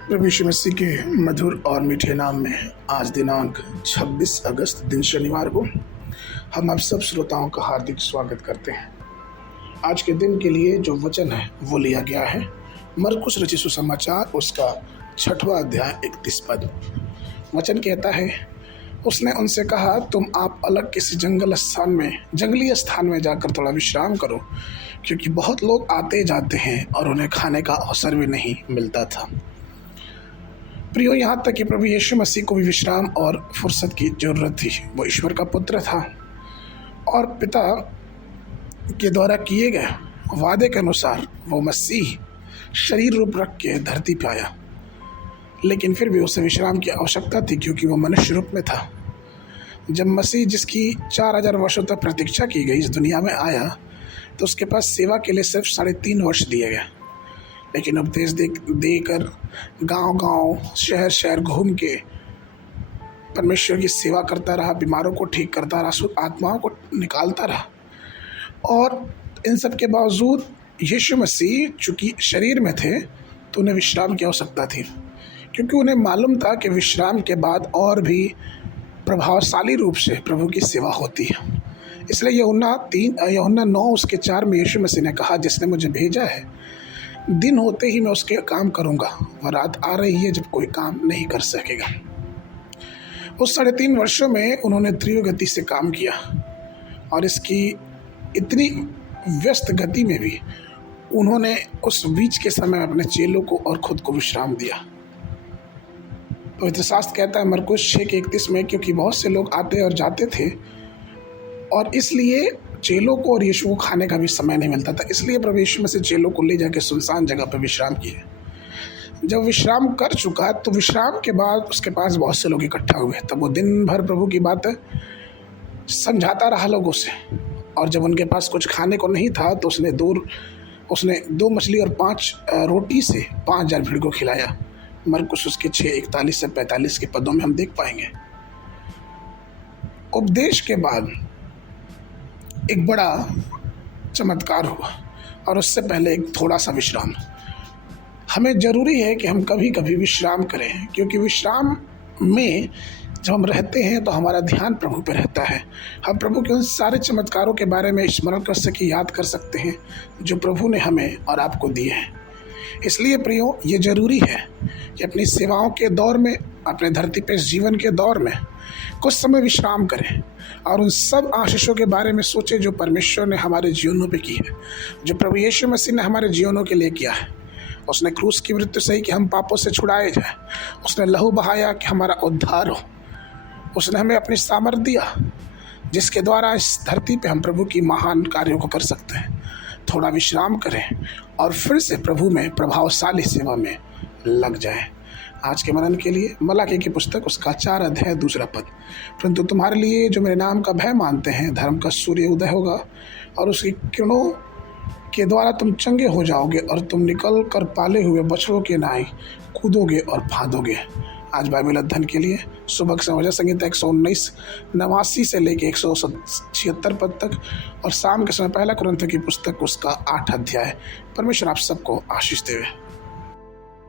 प्रभु यीशु मसीह के मधुर और मीठे नाम में आज दिनांक 26 अगस्त दिन शनिवार को हम आप सब श्रोताओं का हार्दिक स्वागत करते हैं। आज के दिन के लिए जो वचन है वो लिया गया है मरकुस रचित सुसमाचार उसका 6वां अध्याय 31 पद। वचन कहता है, उसने उनसे कहा, तुम आप अलग किसी जंगली स्थान में जाकर थोड़ा विश्राम करो, क्योंकि बहुत लोग आते जाते हैं और उन्हें खाने का अवसर भी नहीं मिलता था। प्रियो, यहाँ तक कि प्रभु यीशु मसीह को भी विश्राम और फुर्सत की जरूरत थी। वो ईश्वर का पुत्र था और पिता के द्वारा किए गए वादे के अनुसार वो मसीह शरीर रूप रख के धरती पे आया, लेकिन फिर भी उसे विश्राम की आवश्यकता थी, क्योंकि वो मनुष्य रूप में था। जब मसीह, जिसकी 4000 वर्षों तक प्रतीक्षा की गई, इस दुनिया में आया तो उसके पास सेवा के लिए सिर्फ 3.5 वर्ष दिए गए। लेकिन उपदेश देकर गांव-गांव, शहर-शहर घूम के परमेश्वर की सेवा करता रहा, बीमारों को ठीक करता रहा, शुद्ध आत्माओं को निकालता रहा। और इन सब के बावजूद यीशु मसीह चूँकि शरीर में थे तो उन्हें विश्राम की आवश्यकता थी, क्योंकि उन्हें मालूम था कि विश्राम के बाद और भी प्रभावशाली रूप से प्रभु की सेवा होती है। इसलिए यूहन्ना 9:4 में यीशु मसीह ने कहा, जिसने मुझे भेजा है, दिन होते ही मैं उसके काम करूंगा, और रात आ रही है जब कोई काम नहीं कर सकेगा। उस 3.5 वर्षों में उन्होंने तीव्र गति से काम किया, और इसकी इतनी व्यस्त गति में भी उन्होंने उस बीच के समय अपने चेलों को और खुद को विश्राम दिया। पवित्र शास्त्र कहता है मरकुस 6:31 में, क्योंकि बहुत से लोग आते और जाते थे और इसलिए चेलों को और यीशु को खाने का भी समय नहीं मिलता था। इसलिए प्रभु यीशु मसीह चेलों को ले जाकर सुनसान जगह पर विश्राम किए। जब विश्राम कर चुका तो विश्राम के बाद उसके पास बहुत से लोग इकट्ठा हुए। तब वो दिन भर प्रभु की बातें समझाता रहा लोगों से, और जब उनके पास कुछ खाने को नहीं था तो उसने 2 मछली और 5 रोटी से 5000 भीड़ को खिलाया। मरकुस उसके 6:41 से 45 के पदों में हम देख पाएंगे। उपदेश के बाद एक बड़ा चमत्कार हुआ, और उससे पहले एक थोड़ा सा विश्राम। हमें ज़रूरी है कि हम कभी कभी विश्राम करें, क्योंकि विश्राम में जब हम रहते हैं तो हमारा ध्यान प्रभु पे रहता है। हम प्रभु के उन सारे चमत्कारों के बारे में स्मरण कर सके, याद कर सकते हैं जो प्रभु ने हमें और आपको दिए हैं। इसलिए प्रियो, ये ज़रूरी है कि अपनी सेवाओं के दौर में, अपने धरती पे जीवन के दौर में कुछ समय विश्राम करें और उन सब आशीषों के बारे में सोचें जो परमेश्वर ने हमारे जीवनों पे की है, जो प्रभु यीशु मसीह ने हमारे जीवनों के लिए किया है। उसने क्रूस की मृत्यु सही कि हम पापों से छुड़ाए जाए, उसने लहू बहाया कि हमारा उद्धार हो, उसने हमें अपनी सामर्थ्य दिया जिसके द्वारा इस धरती पे हम प्रभु की महान कार्यों को कर सकते हैं। थोड़ा विश्राम करें और फिर से प्रभु में प्रभावशाली सेवा में लग जाएं। आज के मनन के लिए मलाकी की पुस्तक उसका 4 अध्याय 2 पद। परंतु तुम्हारे लिए जो मेरे नाम का भय मानते हैं, धर्म का सूर्य उदय होगा और उसकी किरणों के द्वारा तुम चंगे हो जाओगे, और तुम निकल कर पाले हुए बछड़ों के नाई कूदोगे और फांदोगे। आज बाइबल अध्ययन के लिए सुबह के समय संगीता 119:89 से लेकर 176 पद तक, और शाम के समय 1 कुरिन्थियों की पुस्तक उसका 8 अध्याय। परमेश्वर आप सबको आशीष देवे।